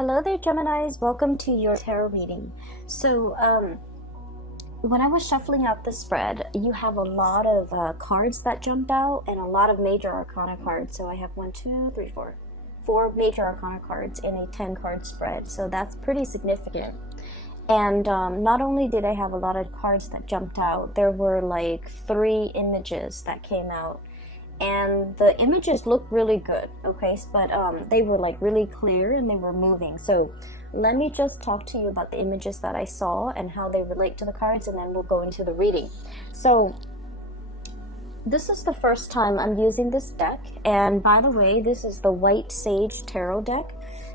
Hello there, Geminis. Welcome to your tarot reading. So, when I was shuffling out the spread, you have a lot of cards that jumped out and a lot of major arcana cards. So I have four major arcana cards in a 10-card spread. So that's pretty significant. And not only did I have a lot of cards that jumped out, there were like 3 images that came out. And the images looked really good, okay, but they were like really clear and they were moving. So let me just talk to you about the images that I saw and how they relate to the cards, and then we'll go into the reading. So this is the first time I'm using this deck, and by the way, this is the White Sage Tarot deck.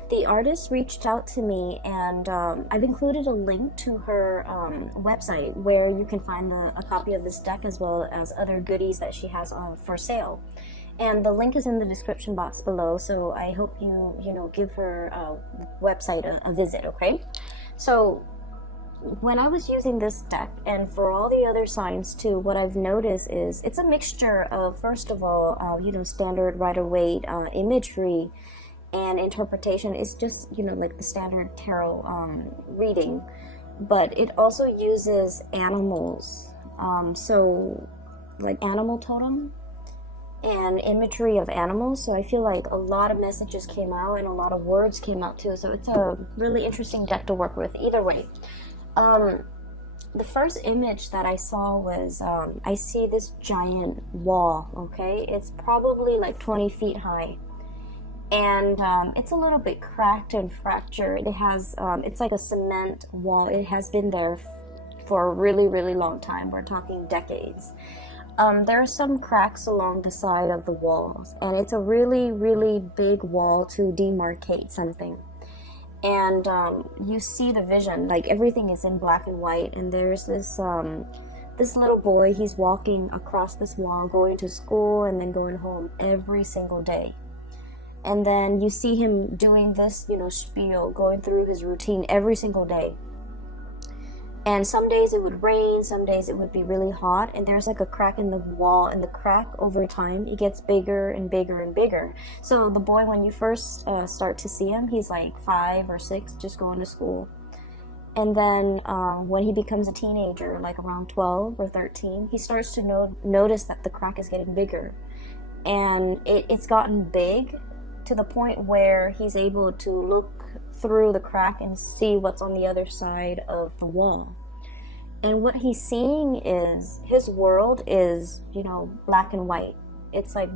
The artist reached out to me, and I've included a link to her website where you can find a copy of this deck as well as other goodies that she has for sale. And the link is in the description box below, so I hope you give her website a visit, okay? So when I was using this deck, and for all the other signs too, what I've noticed is it's a mixture of, first of all, standard Rider-Waite imagery and interpretation. Is just like the standard tarot reading, but it also uses animals, so like animal totem and imagery of animals. So I feel like a lot of messages came out and a lot of words came out too, so it's a really interesting deck to work with either way. The first image that I saw was I see this giant wall, okay? It's probably like 20 feet high, and it's a little bit cracked and fractured. It has it's like a cement wall. It has been there for a really, really long time. We're talking decades. There are some cracks along the side of the walls, and it's a really, really big wall to demarcate something. And you see the vision, like everything is in black and white, and there's this this little boy. He's walking across this wall, going to school and then going home every single day. And then you see him doing this, spiel, going through his routine every single day. And some days it would rain, some days it would be really hot, and there's like a crack in the wall, and the crack over time, it gets bigger and bigger and bigger. So the boy, when you first start to see him, he's like 5 or 6, just going to school. And then when he becomes a teenager, like around 12 or 13, he starts to notice that the crack is getting bigger. And it's gotten big to the point where he's able to look through the crack and see what's on the other side of the wall. And what he's seeing is his world is, black and white. It's like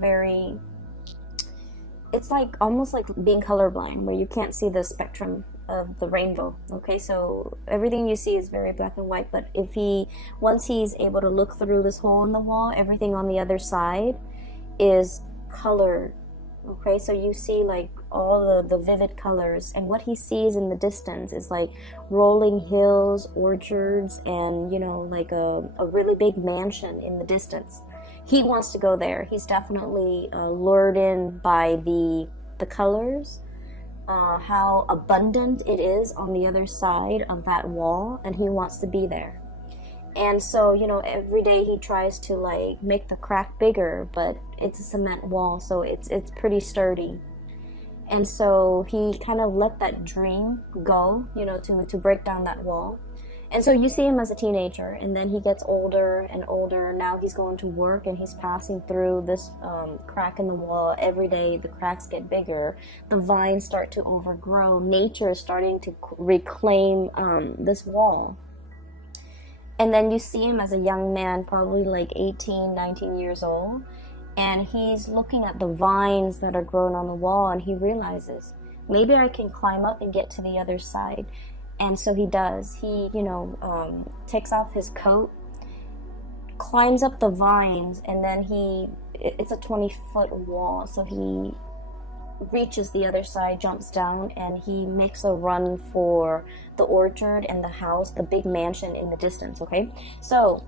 it's like almost like being colorblind, where you can't see the spectrum of the rainbow. Okay, so everything you see is very black and white, but once he's able to look through this hole in the wall, everything on the other side is colored. Okay, so you see like all the vivid colors, and what he sees in the distance is like rolling hills, orchards, and like a really big mansion in the distance. He wants to go there. He's definitely lured in by the colors, how abundant it is on the other side of that wall, and he wants to be there. And so, every day he tries to like make the crack bigger, but it's a cement wall, so it's pretty sturdy. And so he kind of let that dream go, to break down that wall. And so you see him as a teenager, and then he gets older and older. Now he's going to work, and he's passing through this crack in the wall every day. The cracks get bigger. The vines start to overgrow. Nature is starting to reclaim this wall. And then you see him as a young man, probably like 18, 19 years old. And he's looking at the vines that are growing on the wall, and he realizes, maybe I can climb up and get to the other side. And so he does. He, takes off his coat, climbs up the vines, and then it's a 20-foot wall. So he reaches the other side, jumps down, and he makes a run for the orchard and the house, the big mansion in the distance, okay? So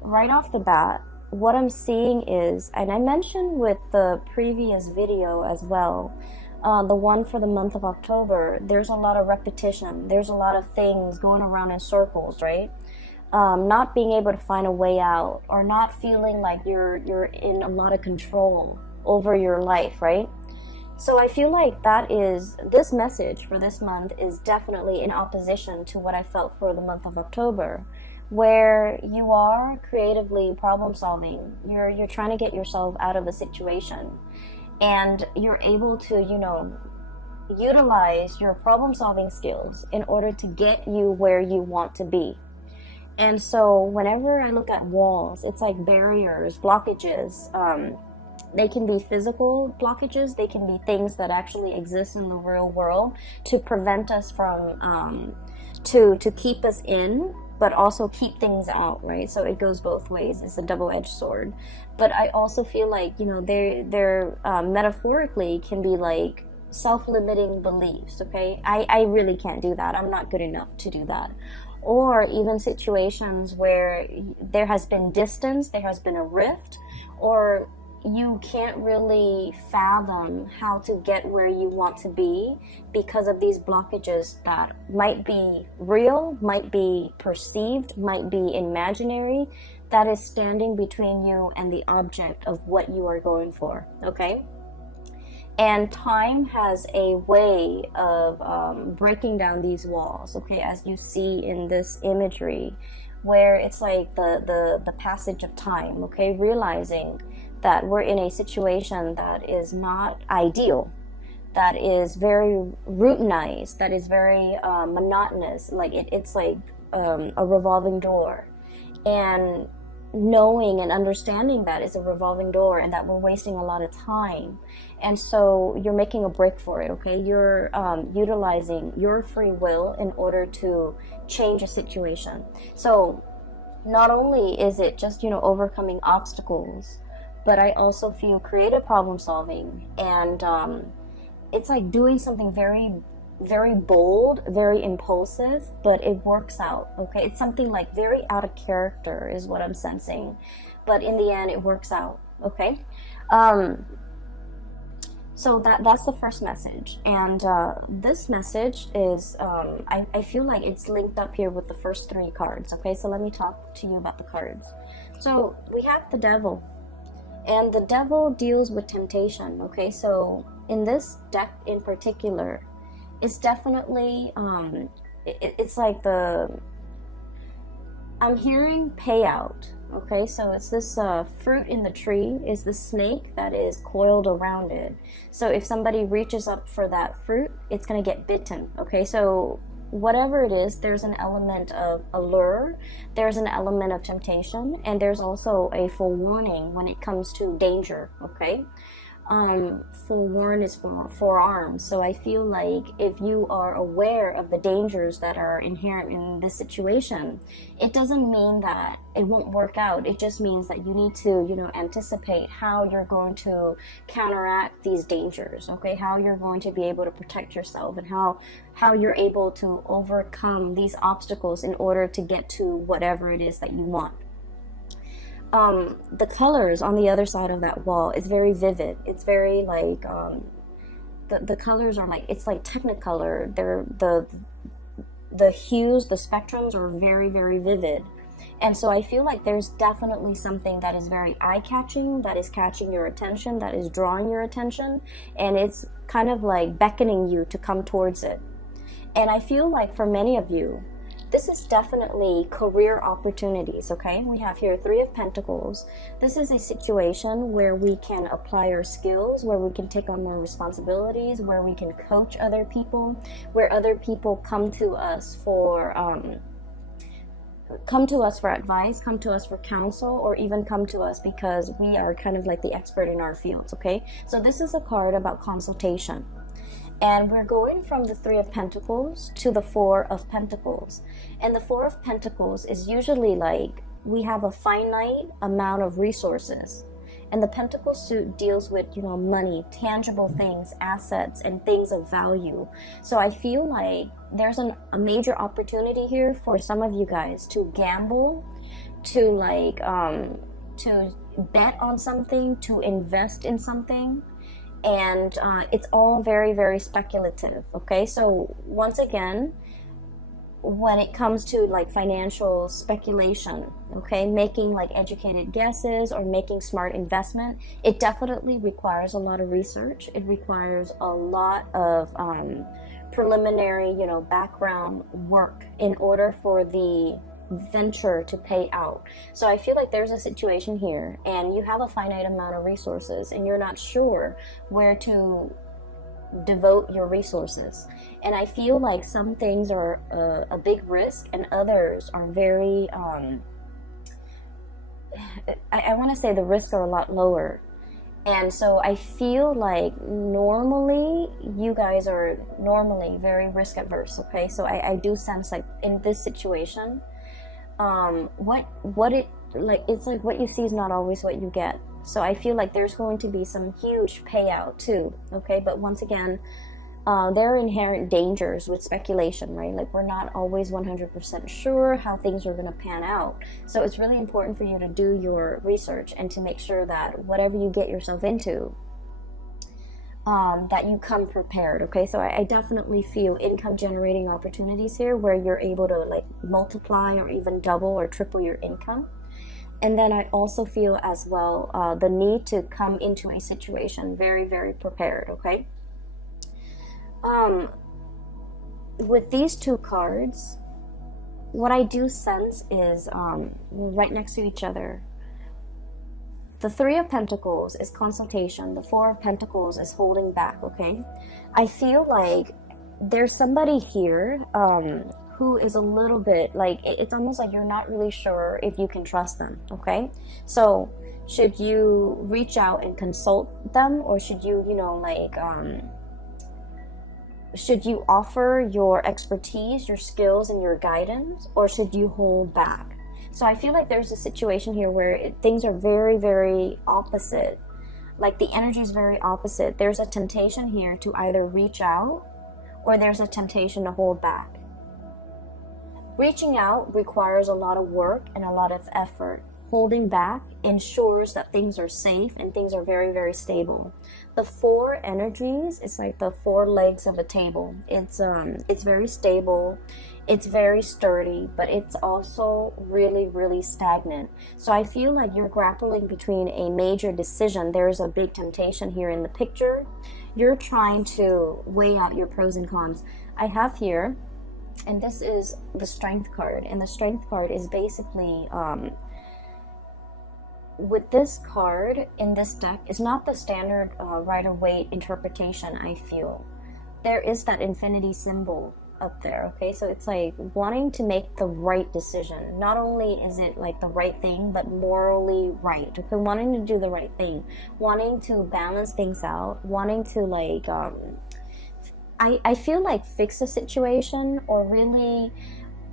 right off the bat, what I'm seeing is, and I mentioned with the previous video as well, the one for the month of October, there's a lot of repetition. There's a lot of things going around in circles, right? Not being able to find a way out, or not feeling like you're in a lot of control over your life, right? So I feel like this message for this month is definitely in opposition to what I felt for the month of October, where you are creatively problem solving. You're trying to get yourself out of a situation, and you're able to, utilize your problem solving skills in order to get you where you want to be. And so whenever I look at walls, it's like barriers, blockages. They can be physical blockages. They can be things that actually exist in the real world to prevent us from, to keep us in, but also keep things out, right? So it goes both ways. It's a double-edged sword. But I also feel like, they're metaphorically can be like self-limiting beliefs, okay? I really can't do that. I'm not good enough to do that. Or even situations where there has been distance, there has been a rift, or you can't really fathom how to get where you want to be because of these blockages that might be real, might be perceived, might be imaginary, that is standing between you and the object of what you are going for, okay? And time has a way of breaking down these walls, okay, as you see in this imagery, where it's like the passage of time, okay, realizing that we're in a situation that is not ideal, that is very routinized, that is very monotonous, like it's like a revolving door. And knowing and understanding that it's a revolving door and that we're wasting a lot of time. And so you're making a break for it, okay? You're utilizing your free will in order to change a situation. So not only is it just, overcoming obstacles, but I also feel creative problem solving. And it's like doing something very, very bold, very impulsive, but it works out, okay? It's something like very out of character is what I'm sensing. But in the end, it works out, okay? So that's the first message. And this message is, I feel like it's linked up here with the first three cards, okay? So let me talk to you about the cards. So we have the Devil. And the Devil deals with temptation, okay? So in this deck in particular, it's definitely, it's like I'm hearing payout, okay? So it's this fruit in the tree is the snake that is coiled around it. So if somebody reaches up for that fruit, it's going to get bitten, okay? So whatever it is, there's an element of allure, there's an element of temptation, and there's also a forewarning when it comes to danger, okay? Forewarn is forearmed. So I feel like if you are aware of the dangers that are inherent in this situation, it doesn't mean that it won't work out. It just means that you need to, anticipate how you're going to counteract these dangers, okay? How you're going to be able to protect yourself and how you're able to overcome these obstacles in order to get to whatever it is that you want. The colors on the other side of that wall is very vivid. It's very like the colors are like, it's like Technicolor. They're the hues, the spectrums are very, very vivid. And so I feel like there's definitely something that is very eye-catching, that is catching your attention, that is drawing your attention, and it's kind of like beckoning you to come towards it. And I feel like for many of you, this is definitely career opportunities, okay? We have here Three of Pentacles. This is a situation where we can apply our skills, where we can take on more responsibilities, where we can coach other people, where other people come to us for advice, come to us for counsel, or even come to us because we are kind of like the expert in our fields, okay? So this is a card about consultation. And we're going from the Three of Pentacles to the Four of Pentacles. And the Four of Pentacles is usually like we have a finite amount of resources. And the Pentacle suit deals with, money, tangible things, assets, and things of value. So I feel like there's a major opportunity here for some of you guys to gamble, to to bet on something, to invest in something. And it's all very, very speculative, okay? So once again, when it comes to like financial speculation, okay, making like educated guesses or making smart investment, it definitely requires a lot of research. It requires a lot of preliminary, you know, background work in order for the venture to pay out. So I feel like there's a situation here and you have a finite amount of resources and you're not sure where to devote your resources. And I feel like some things are a big risk and others are very I want to say the risks are a lot lower. And so I feel like normally you guys are normally very risk adverse, okay? So I do sense like in this situation, what it like, it's like what you see is not always what you get. So I feel like there's going to be some huge payout too, okay? But once again, there are inherent dangers with speculation, right? Like we're not always 100% sure how things are going to pan out. So it's really important for you to do your research and to make sure that whatever you get yourself into, that you come prepared, okay? So I definitely feel income generating opportunities here where you're able to like multiply or even double or triple your income. And then I also feel as well the need to come into a situation very, very prepared, okay? With these two cards, what I do sense is right next to each other. The Three of Pentacles is consultation. The Four of Pentacles is holding back, okay? I feel like there's somebody here who is a little bit like, it's almost like you're not really sure if you can trust them, okay? So should you reach out and consult them, or should you, you know, like, should you offer your expertise, your skills, and your guidance, or should you hold back? So I feel like there's a situation here where things are very, very opposite. Like the energy is very opposite. There's a temptation here to either reach out, or there's a temptation to hold back. Reaching out requires a lot of work and a lot of effort. Holding back ensures that things are safe and things are very, very stable. The four energies, it's like the four legs of a table. It's very stable, it's very sturdy, but it's also really, really stagnant. So I feel like you're grappling between a major decision. There's a big temptation here in the picture. You're trying to weigh out your pros and cons. I have here, and this is the Strength card, and the Strength card is basically with this card in this deck is not the standard Rider-Waite interpretation. I feel there is that infinity symbol up there, okay? So it's like wanting to make the right decision. Not only is it like the right thing, but morally right, okay? Wanting to do the right thing, wanting to balance things out, wanting to like I feel like fix a situation or really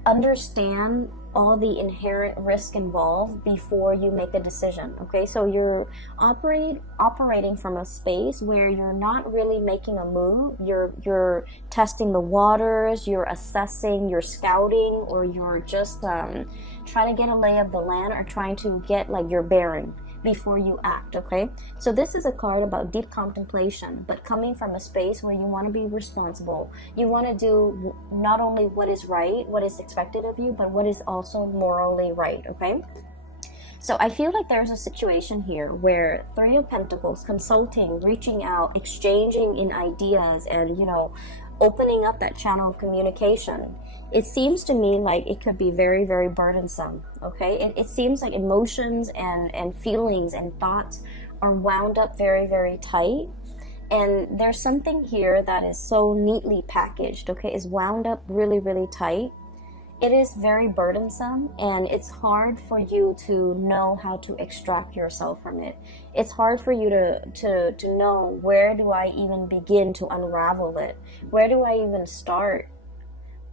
understand all the inherent risk involved before you make a decision, okay? So you're operating from a space where you're not really making a move. You're testing the waters, you're assessing, you're scouting, or you're just trying to get a lay of the land, or trying to get like your bearing before you act, okay? So this is a card about deep contemplation, but coming from a space where you want to be responsible. You want to do not only what is right, what is expected of you, but what is also morally right, okay? So I feel like there's a situation here where Three of Pentacles, consulting, reaching out, exchanging in ideas, and, you know, opening up that channel of communication. It seems to me like it could be very, very burdensome, okay? It seems like emotions and feelings and thoughts are wound up very, very tight. And there's something here that is so neatly packaged, okay? Is wound up really, really tight. It is very burdensome, and it's hard for you to know how to extract yourself from it. It's hard for you to know, where do I even begin to unravel it? Where do I even start?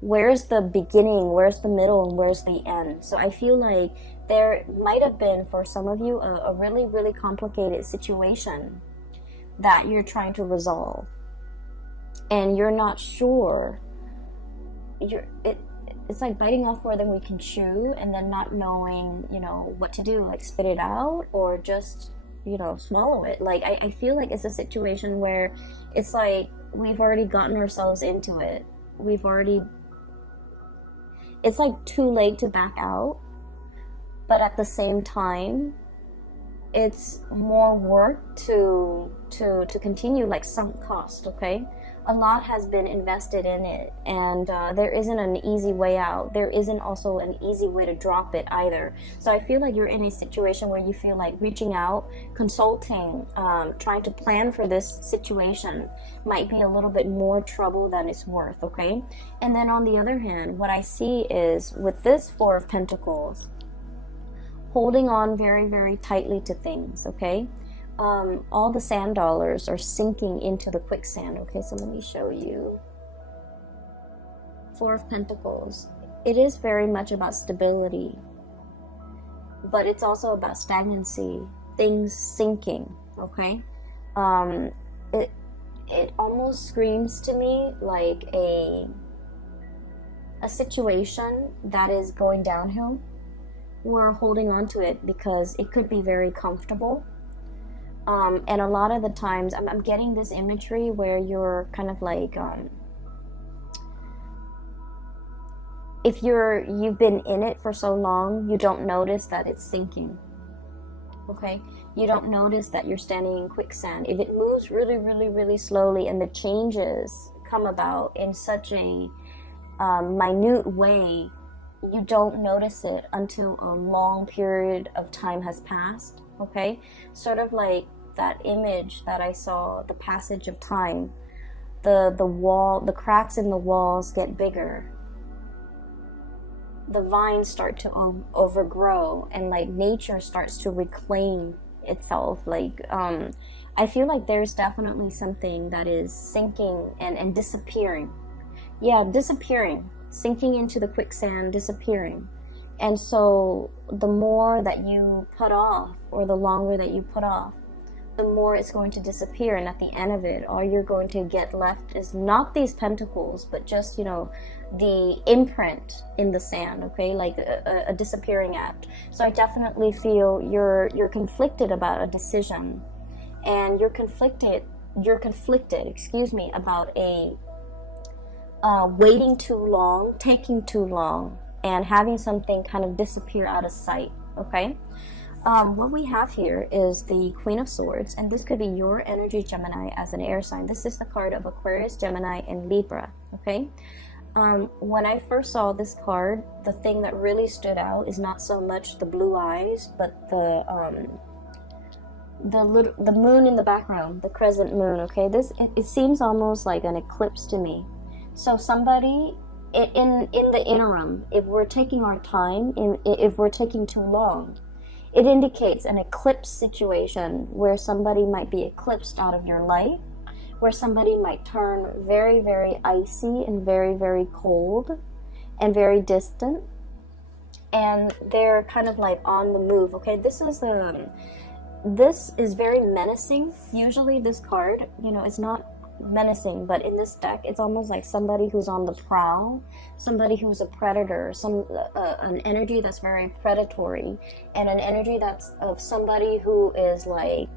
Where's the beginning, where's the middle, and where's the end? So I feel like there might have been, for some of you, a really, really complicated situation that you're trying to resolve. And you're not sure. It's like biting off more than we can chew, and then not knowing, you know, what to do, like spit it out or just, you know, swallow it. Like, I feel like it's a situation where it's like we've already gotten ourselves into it. We've already it's like too late to back out, but at the same time, it's more work to continue, like sunk cost. Okay, a lot has been invested in it, and there isn't an easy way out. There isn't also an easy way to drop it either. So I feel like you're in a situation where you feel like reaching out, consulting, trying to plan for this situation might be a little bit more trouble than it's worth. Okay, and then on the other hand, what I see is with this Four of Pentacles, holding on very, very tightly to things. Okay, all the sand dollars are sinking into the quicksand. Okay, so let me show you. Four of Pentacles. It is very much about stability, but it's also about stagnancy, things sinking. Okay, it almost screams to me like a situation that is going downhill. We're holding on to it because it could be very comfortable. And a lot of the times I'm getting this imagery where you're kind of like, if you've been in it for so long, you don't notice that it's sinking. Okay, you don't notice that you're standing in quicksand. If it moves really, really, really slowly and the changes come about in such a minute way, you don't notice it until a long period of time has passed. Okay, sort of like that image that I saw, the passage of time. The cracks in the walls get bigger. The vines start to overgrow, and like nature starts to reclaim itself. Like I feel like there's definitely something that is sinking and disappearing. Yeah, disappearing, sinking into the quicksand, disappearing. And so the more that you put off, or the longer that you put off, the more it's going to disappear. And at the end of it, all you're going to get left is not these pentacles, but just, you know, the imprint in the sand. Okay, like a disappearing act. So I definitely feel you're conflicted about a decision, and you're conflicted excuse me, about a waiting too long, taking too long, and having something kind of disappear out of sight. Okay, what we have here is the Queen of Swords, and this could be your energy, Gemini, as an air sign. This is the card of Aquarius, Gemini, and Libra. Okay, when I first saw this card, the thing that really stood out is not so much the blue eyes, but the moon in the background, the crescent moon. Okay, it seems almost like an eclipse to me. So somebody in the interim, if we're taking our time, if we're taking too long, it indicates an eclipse situation where somebody might be eclipsed out of your life, where somebody might turn very, very icy and very, very cold and very distant, and they're kind of like on the move. Okay, this is very menacing. Usually this card, you know, it's not menacing, but in this deck it's almost like somebody who's on the prowl, somebody who's a predator, an energy that's very predatory, and an energy that's of somebody who is like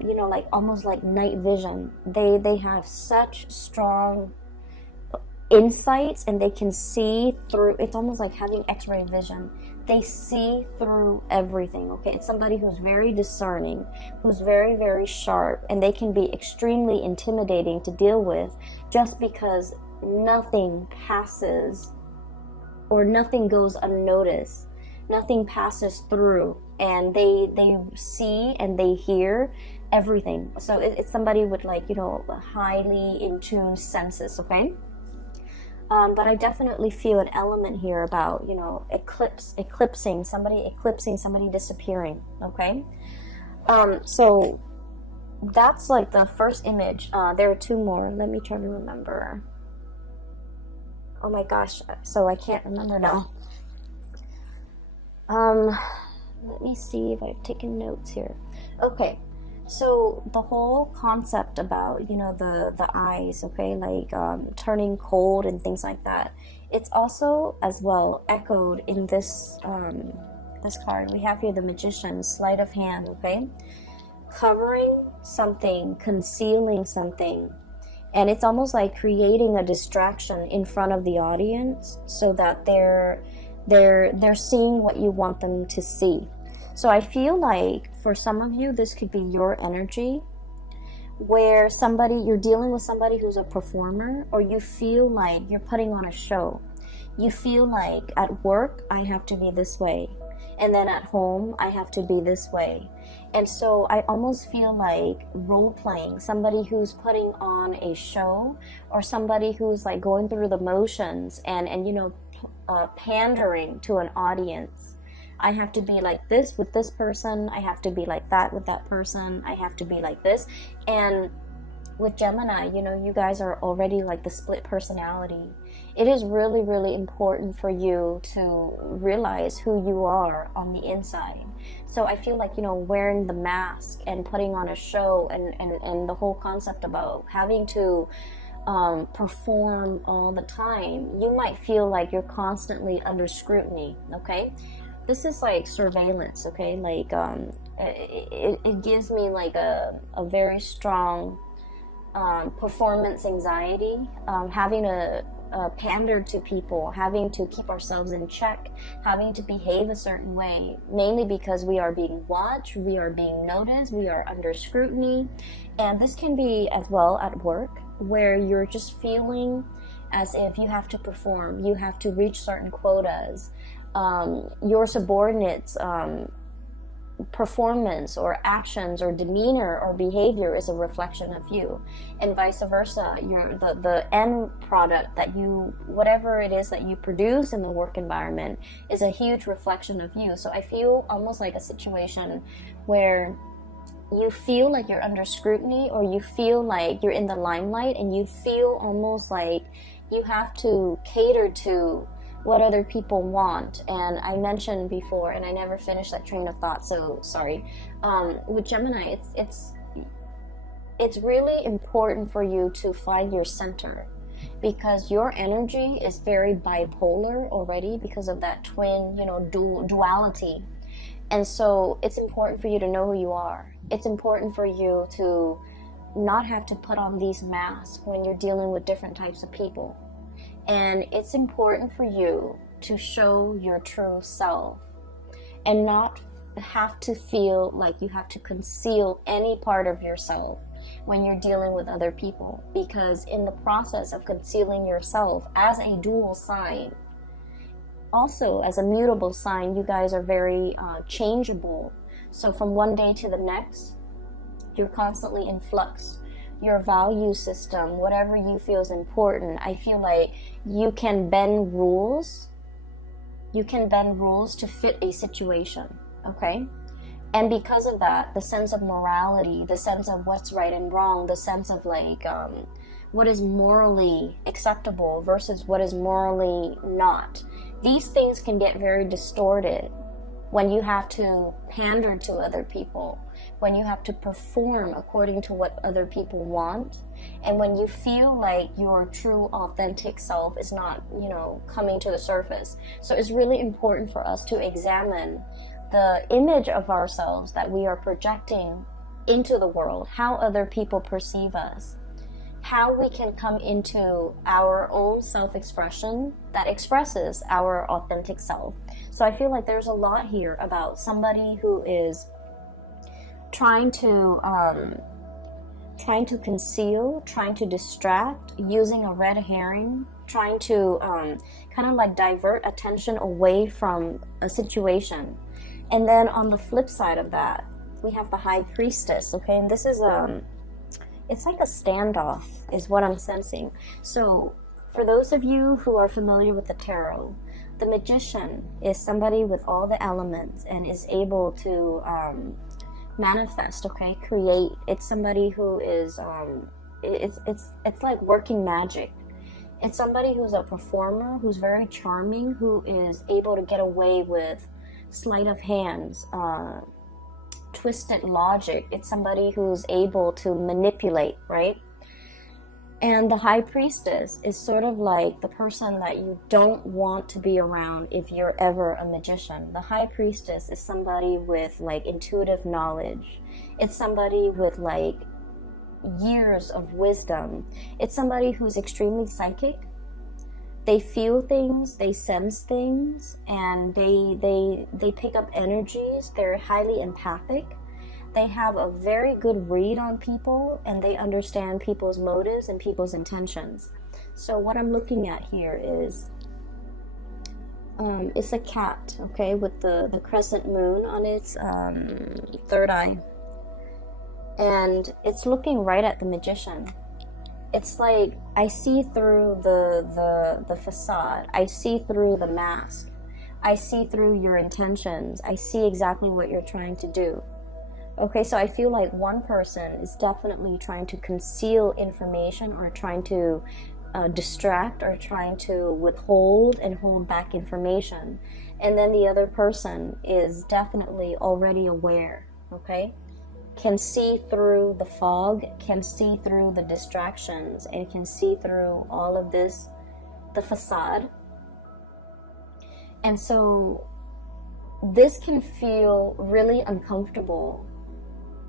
you know, like almost like night vision. They have such strong insights, and they can see through. It's almost like having x-ray vision. They see through everything. Okay, it's somebody who's very discerning, who's very, very sharp, and they can be extremely intimidating to deal with, just because nothing passes or nothing goes unnoticed. Nothing passes through, and they see and they hear everything. So it's somebody with, like, you know, highly in tune senses. Okay. But I definitely feel an element here about, you know, eclipsing somebody, disappearing. Okay, so that's like the first image. There are two more. Let me try to remember. Oh my gosh, so I can't remember now. Let me see if I've taken notes here. Okay. So the whole concept about, you know, the eyes, okay, like turning cold and things like that, it's also as well echoed in this this card. We have here the Magician, sleight of hand. Okay, covering something, concealing something, And it's almost like creating a distraction in front of the audience so that they're seeing what you want them to see. So I feel like for some of you, this could be your energy, where you're dealing with somebody who's a performer, or you feel like you're putting on a show. You feel like at work, I have to be this way. And then at home, I have to be this way. And so I almost feel like role playing, somebody who's putting on a show, or somebody who's like going through the motions and pandering to an audience. I have to be like this with this person. I have to be like that with that person. I have to be like this. And with Gemini, you guys are already like the split personality. It is really, really important for you to realize who you are on the inside. So I feel like, wearing the mask and putting on a show and the whole concept about having to perform all the time, you might feel like you're constantly under scrutiny, okay? This is like surveillance, okay? Like it gives me like a very strong performance anxiety, having to pander to people, having to keep ourselves in check, having to behave a certain way, mainly because we are being watched, we are being noticed, we are under scrutiny. And this can be as well at work, where you're just feeling as if you have to perform, you have to reach certain quotas. Your subordinates' performance or actions or demeanor or behavior is a reflection of you, and vice versa. The end product that whatever it is that you produce in the work environment is a huge reflection of you. So I feel almost like a situation where you feel like you're under scrutiny, or you feel like you're in the limelight, and you feel almost like you have to cater to what other people want. And I mentioned before, and I never finished that train of thought, so sorry. With Gemini, it's really important for you to find your center, because your energy is very bipolar already because of that twin, duality. And so it's important for you to know who you are. It's important for you to not have to put on these masks when you're dealing with different types of people. And it's important for you to show your true self and not have to feel like you have to conceal any part of yourself when you're dealing with other people. Because in the process of concealing yourself as a dual sign, also as a mutable sign, you guys are very changeable. So from one day to the next, you're constantly in flux. Your value system, whatever you feel is important, I feel like you can bend rules. You can bend rules to fit a situation, okay? And because of that, the sense of morality, the sense of what's right and wrong, the sense of like what is morally acceptable versus what is morally not, these things can get very distorted when you have to pander to other people, when you have to perform according to what other people want, and when you feel like your true authentic self is not, coming to the surface. So it's really important for us to examine the image of ourselves that we are projecting into the world, how other people perceive us, how we can come into our own self-expression that expresses our authentic self. So I feel like there's a lot here about somebody who is trying to conceal, trying to distract, using a red herring, trying to kind of like divert attention away from a situation. And then on the flip side of that, we have the High Priestess, okay? And this is it's like a standoff is what I'm sensing. So for those of you who are familiar with the tarot, the Magician is somebody with all the elements and is able to manifest, okay, create. It's somebody who is it's like working magic. It's somebody who's a performer, who's very charming, who is able to get away with sleight of hands, twisted logic. It's somebody who's able to manipulate, right? And the High Priestess is sort of like the person that you don't want to be around if you're ever a magician. The High Priestess is somebody with like intuitive knowledge. It's somebody with like years of wisdom. It's somebody who's extremely psychic. They feel things, they sense things, and they pick up energies. They're highly empathic. They have a very good read on people, and they understand people's motives and people's intentions. So what I'm looking at here is it's a cat, okay, with the crescent moon on its third eye, and it's looking right at the magician. It's like I see through the facade. I see through the mask. I see through your intentions. I see exactly what you're trying to do. Okay, so I feel like one person is definitely trying to conceal information, or trying to distract, or trying to withhold and hold back information. And then the other person is definitely already aware, okay? Can see through the fog, can see through the distractions, and can see through all of this, the facade. And so this can feel really uncomfortable,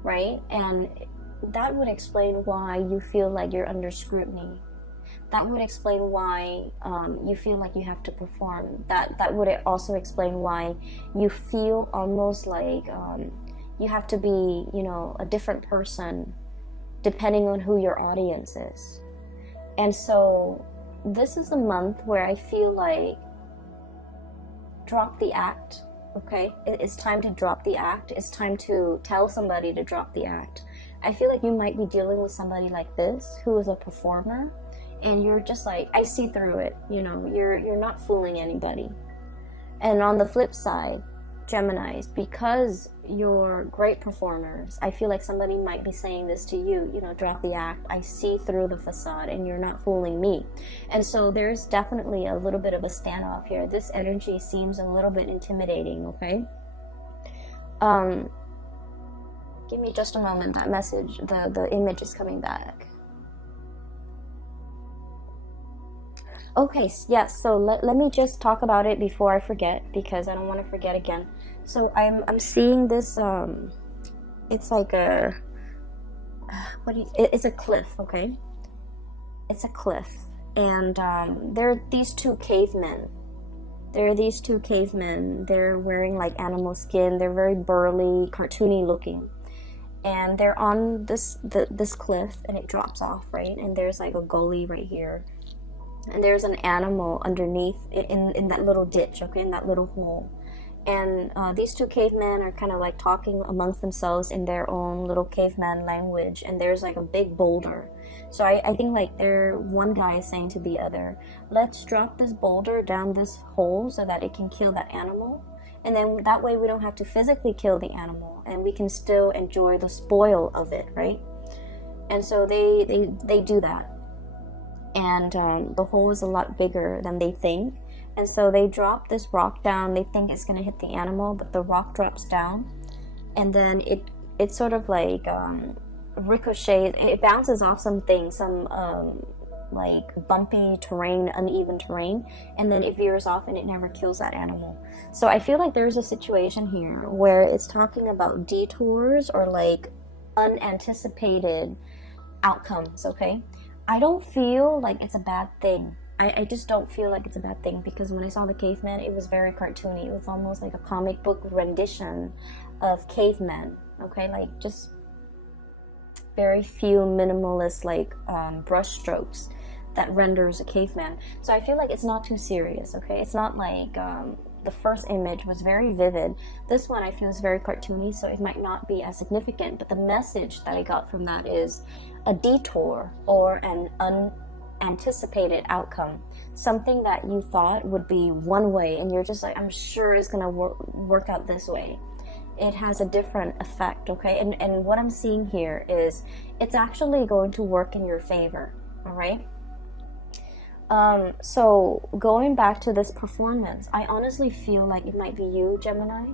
right? And that would explain why you feel like you're under scrutiny. That would explain why you feel like you have to perform. That would also explain why you feel almost like you have to be, you know, a different person depending on who your audience is. And so this is a month where I feel like drop the act, okay? It's time to drop the act. It's time to tell somebody to drop the act. I feel like you might be dealing with somebody like this who is a performer, and you're just like, I see through it, you know, you're not fooling anybody. And on the flip side, Geminis, because you're great performers, I feel like somebody might be saying this to you, you know, drop the act. I see through the facade and you're not fooling me. And so there's definitely a little bit of a standoff here. This energy seems a little bit intimidating, okay? Give me just a moment. That message, the image is coming back. Okay, yes, so let me just talk about it before I forget, because I don't want to forget again. So I'm seeing this, it's like a, it's a cliff, okay? It's a cliff, and there are these two cavemen. They're wearing like animal skin. They're very burly, cartoony looking. And they're on this cliff, and it drops off, right? And there's like a gully right here. And there's an animal underneath in that little ditch, okay, in that little hole. And these two cavemen are kind of like talking amongst themselves in their own little caveman language. And there's like a big boulder. So I think like one guy is saying to the other, let's drop this boulder down this hole so that it can kill that animal. And then that way we don't have to physically kill the animal, and we can still enjoy the spoil of it, right? And so they do that. And the hole is a lot bigger than they think. And so they drop this rock down. They think it's going to hit the animal, but the rock drops down. And then it sort of like ricochets, and it bounces off something, some like bumpy terrain, uneven terrain. And then it veers off, and it never kills that animal. So I feel like there's a situation here where it's talking about detours or like unanticipated outcomes, okay? I don't feel like it's a bad thing. I just don't feel like it's a bad thing, because when I saw the caveman, it was very cartoony. It was almost like a comic book rendition of cavemen, okay? Like just very few minimalist like brush strokes that renders a caveman. So I feel like it's not too serious, okay? It's not like the first image was very vivid. This one I feel is very cartoony, so it might not be as significant, but the message that I got from that is a detour or an unanticipated outcome. Something that you thought would be one way, and you're just like, I'm sure it's gonna work out this way. It has a different effect, okay? And what I'm seeing here is it's actually going to work in your favor, all right? So going back to this performance, I honestly feel like it might be you, Gemini,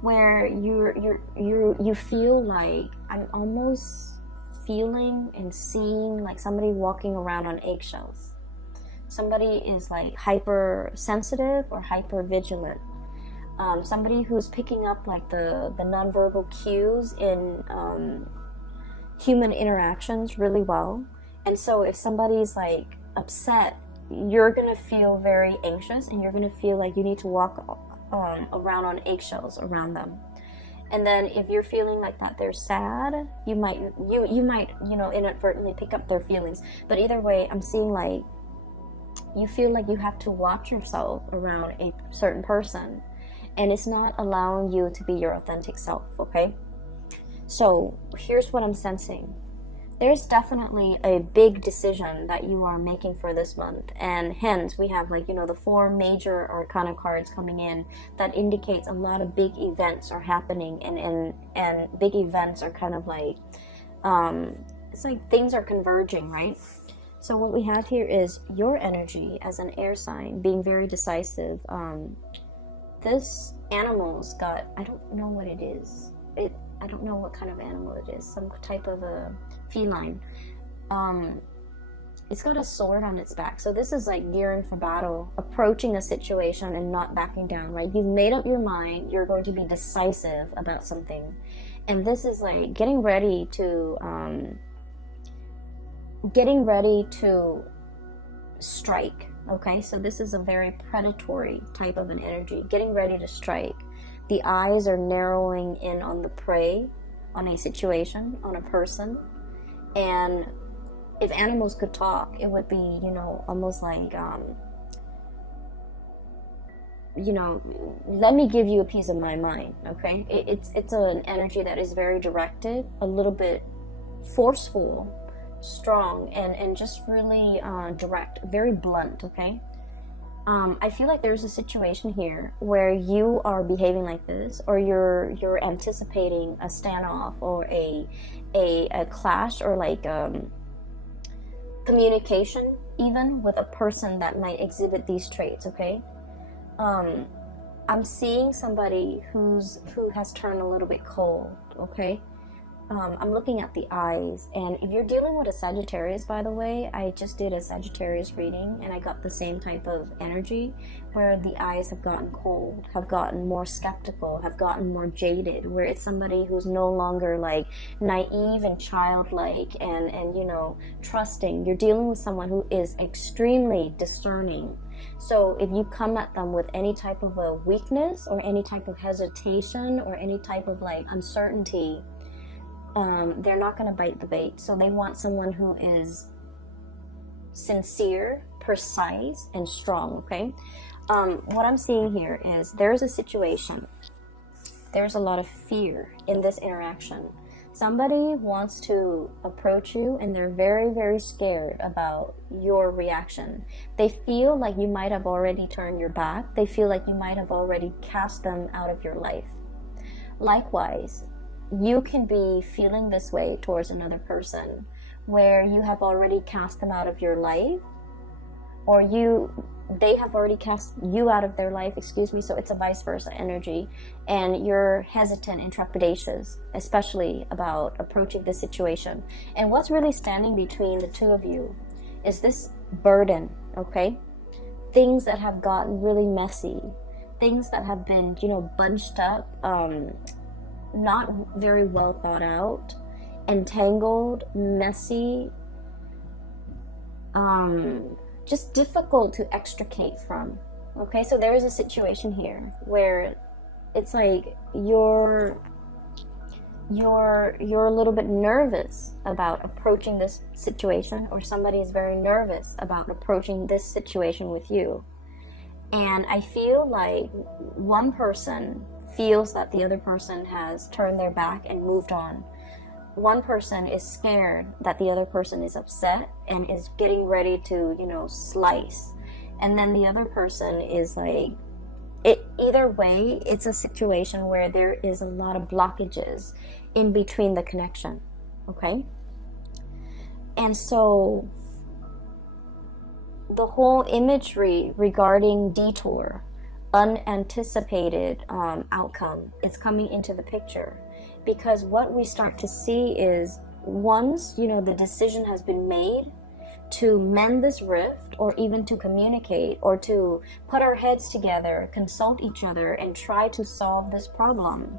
where you feel like I'm almost feeling and seeing like somebody walking around on eggshells. Somebody is like hypersensitive or hyper vigilant. Somebody who's picking up like the nonverbal cues in human interactions really well. And so if somebody's like upset, you're gonna feel very anxious, and you're gonna feel like you need to walk around on eggshells around them. And then if you're feeling like that they're sad, you might inadvertently pick up their feelings. But either way, I'm seeing like you feel like you have to watch yourself around a certain person, and it's not allowing you to be your authentic self. Okay, so here's what I'm sensing. There's definitely a big decision that you are making for this month, and hence we have like, the 4 major arcana cards coming in that indicates a lot of big events are happening, and big events are kind of like, it's like things are converging, right? So what we have here is your energy as an air sign being very decisive. This animal's got, I don't know what it is. I don't know what kind of animal it is. Some type of a feline. It's got a sword on its back. So this is like gearing for battle, approaching a situation and not backing down, right? You've made up your mind. You're going to be decisive about something. And this is like getting ready to strike. Okay, so this is a very predatory type of an energy. Getting ready to strike. The eyes are narrowing in on the prey, on a situation, on a person. And if animals could talk, it would be, almost like, let me give you a piece of my mind, okay? It's an energy that is very directed, a little bit forceful, strong, and just really direct, very blunt, okay? I feel like there's a situation here where you are behaving like this, or you're anticipating a standoff or a clash, or like communication even with a person that might exhibit these traits. Okay, I'm seeing somebody who has turned a little bit cold. Okay. I'm looking at the eyes, and if you're dealing with a Sagittarius, by the way, I just did a Sagittarius reading, and I got the same type of energy, where the eyes have gotten cold, have gotten more skeptical, have gotten more jaded, where it's somebody who's no longer like naive and childlike and trusting. You're dealing with someone who is extremely discerning. So if you come at them with any type of a weakness, or any type of hesitation, or any type of like uncertainty, they're not going to bite the bait. So they want someone who is sincere, precise, and strong. Okay, what I'm seeing here is there's a situation, there's a lot of fear in this interaction. Somebody wants to approach you, and they're very, very scared about your reaction. They feel like you might have already turned your back. They feel like you might have already cast them out of your life. Likewise, you can be feeling this way towards another person, where you have already cast them out of your life, or they have already cast you out of their life, so it's a vice versa energy, and you're hesitant and trepidatious, especially about approaching the situation. And what's really standing between the two of you is this burden, okay? Things that have gotten really messy, things that have been, bunched up, not very well thought out, entangled, messy, just difficult to extricate from. Okay, so there is a situation here where it's like you're a little bit nervous about approaching this situation, or somebody is very nervous about approaching this situation with you. And I feel like one person feels that the other person has turned their back and moved on. One person is scared that the other person is upset and is getting ready to, slice. And then the other person is like, either way, it's a situation where there is a lot of blockages in between the connection. Okay? And so the whole imagery regarding detour, unanticipated outcome, is coming into the picture, because what we start to see is once the decision has been made to mend this rift, or even to communicate, or to put our heads together, consult each other, and try to solve this problem,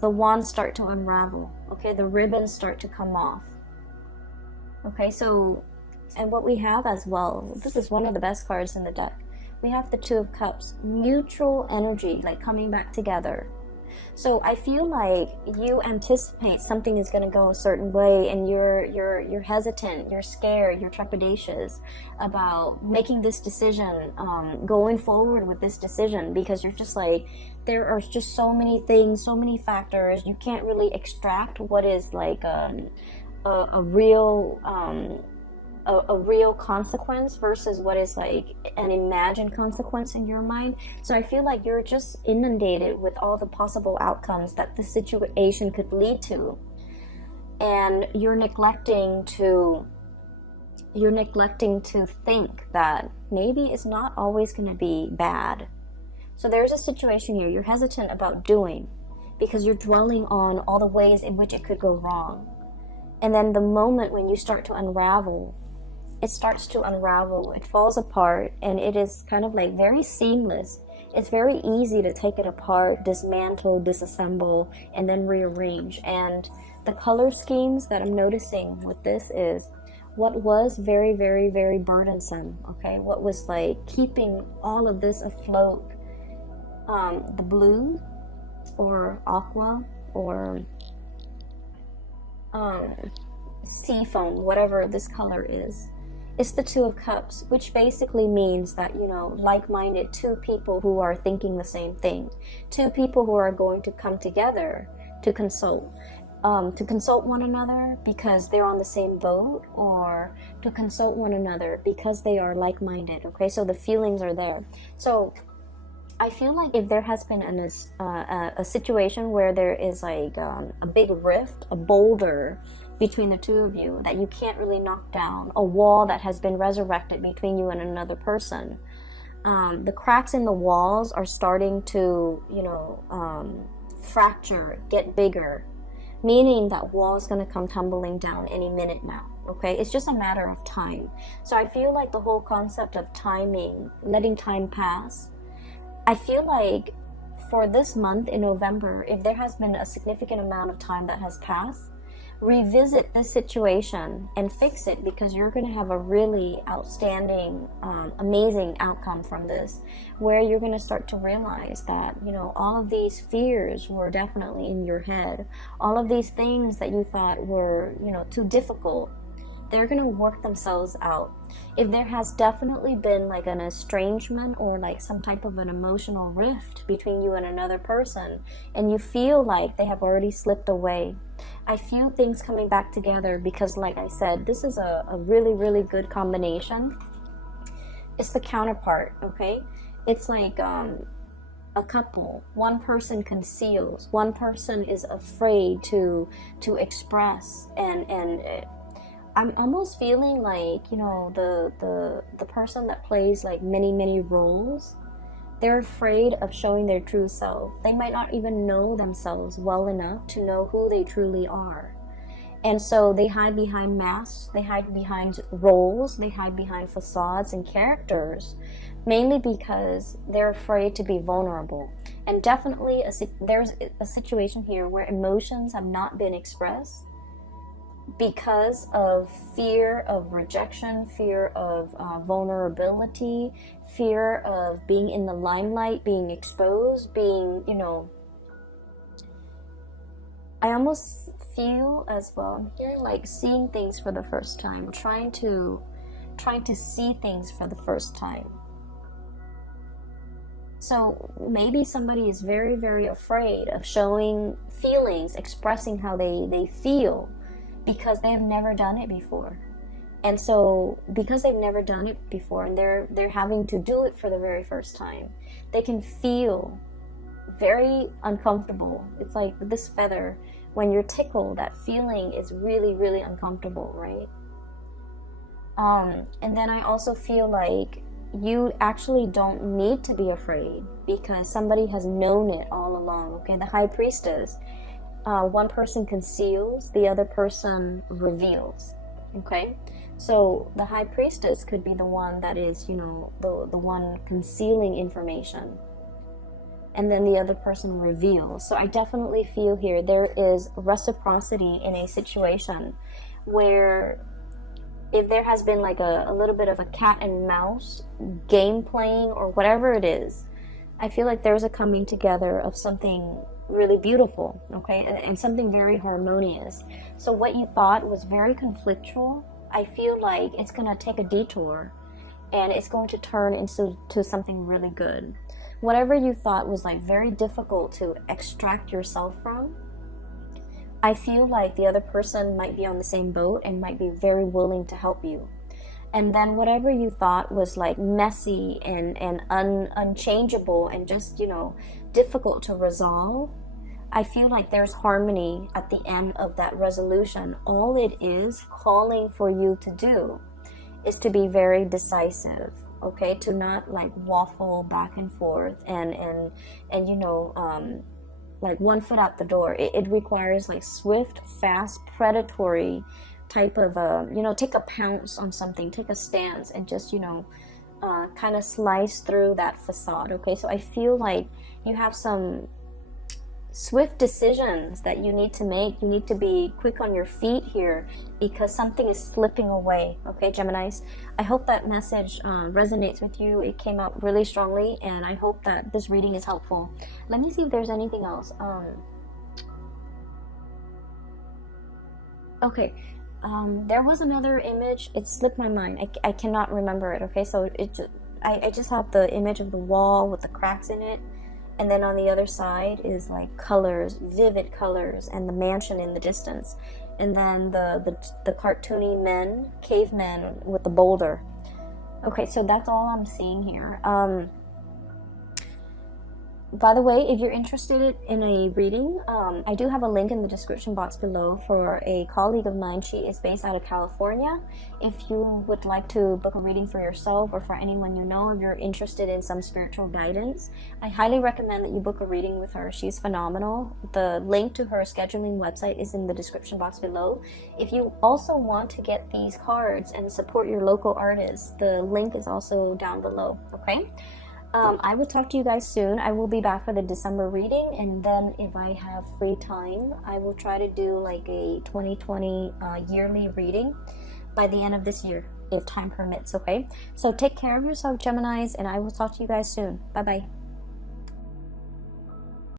the wands start to unravel, okay? The ribbons start to come off. Okay, so, and what we have as well, this is one of the best cards in the deck. We have the Two of Cups, mutual energy, like coming back together. So I feel like you anticipate something is going to go a certain way, and you're hesitant, you're scared, you're trepidatious about making this decision, going forward with this decision, because you're just like, there are just so many things, so many factors. You can't really extract what is like a real a real consequence versus what is like an imagined consequence in your mind. So I feel like you're just inundated with all the possible outcomes that the situation could lead to, and you're neglecting to think that maybe it's not always going to be bad. So there's a situation here you're hesitant about doing because you're dwelling on all the ways in which it could go wrong. And then the moment when you start to unravel, it starts to unravel, it falls apart, and it is kind of like very seamless. It's very easy to take it apart, dismantle, disassemble, and then rearrange. And the color schemes that I'm noticing with this is what was very, very, very burdensome, okay? What was like keeping all of this afloat, the blue or aqua or sea foam, whatever this color is. It's the Two of Cups, which basically means that, you know, like-minded, two people who are thinking the same thing, two people who are going to come together to consult one another because they're on the same boat, or to consult one another because they are like-minded, okay? So the feelings are there. So I feel like if there has been a situation where there is like a big rift, a boulder between the two of you that you can't really knock down, a wall that has been resurrected between you and another person, the cracks in the walls are starting to, you know, fracture, get bigger, meaning that wall is going to come tumbling down any minute now, okay? It's just a matter of time. So I feel like the whole concept of timing, letting time pass, I feel like for this month in November, if there has been a significant amount of time that has passed, revisit this situation and fix it, because you're going to have a really outstanding, amazing outcome from this, where you're going to start to realize that, you know, all of these fears were definitely in your head. All of these things that you thought were, you know, too difficult, they're going to work themselves out. If there has definitely been like an estrangement or like some type of an emotional rift between you and another person, and you feel like they have already slipped away, I feel things coming back together, because like I said, this is a really, really good combination. It's the counterpart, okay? It's like a couple. One person conceals, one person is afraid to express, and I'm almost feeling like, you know, the person that plays like many roles, they're afraid of showing their true self. They might not even know themselves well enough to know who they truly are. And so they hide behind masks, they hide behind roles, they hide behind facades and characters, mainly because they're afraid to be vulnerable. And definitely there's a situation here where emotions have not been expressed because of fear of rejection, fear of vulnerability, fear of being in the limelight, being exposed, being, you know, I almost feel as well, I'm hearing like seeing things for the first time, trying to see things for the first time. So maybe somebody is very, very afraid of showing feelings, expressing how they feel, because they have never done it before. And so because they've never done it before, and they're having to do it for the very first time, they can feel very uncomfortable. It's like this feather, when you're tickled, that feeling is really, really uncomfortable, right? And then I also feel like you actually don't need to be afraid, because somebody has known it all along, okay? The High Priestess, one person conceals, the other person reveals, okay? So the High Priestess could be the one that is, you know, the one concealing information. and then the other person reveals. So I definitely feel here there is reciprocity in a situation where if there has been like a little bit of a cat and mouse game playing or whatever it is, I feel like there's a coming together of something really beautiful, okay, and something very harmonious. So what you thought was very conflictual, I feel like it's going to take a detour and it's going to turn into something really good. Whatever you thought was like very difficult to extract yourself from, I feel like the other person might be on the same boat and might be very willing to help you. And then whatever you thought was like messy and unchangeable and just, you know, difficult to resolve, I feel like there's harmony at the end of that resolution. All it is calling for you to do is to be very decisive, okay? To not like waffle back and forth and you know, like one foot out the door. It requires like swift, fast, predatory type of, you know, take a pounce on something, take a stance, and just, you know, kind of slice through that facade, okay? So I feel like you have some swift decisions that you need to make. You need to be quick on your feet here because something is slipping away, okay, Geminis? I hope that message resonates with you. It came out really strongly, and I hope that this reading is helpful. Let me see if there's anything else. Okay. There was another image. It slipped my mind. I cannot remember it, okay? So I just have the image of the wall with the cracks in it. And then on the other side is like colors, vivid colors, and the mansion in the distance. And then the cartoony men, cavemen with the boulder. Okay, so that's all I'm seeing here. By the way, if you're interested in a reading, I do have a link in the description box below for a colleague of mine. She is based out of California. If you would like to book a reading for yourself or for anyone you know, if you're interested in some spiritual guidance, I highly recommend that you book a reading with her. She's phenomenal. The link to her scheduling website is in the description box below. If you also want to get these cards and support your local artists, the link is also down below, okay? I will talk to you guys soon. I will be back for the December reading, and then if I have free time, I will try to do like a 2020 yearly reading by the end of this year, if time permits, okay? So take care of yourself, Geminis, and I will talk to you guys soon. Bye-bye.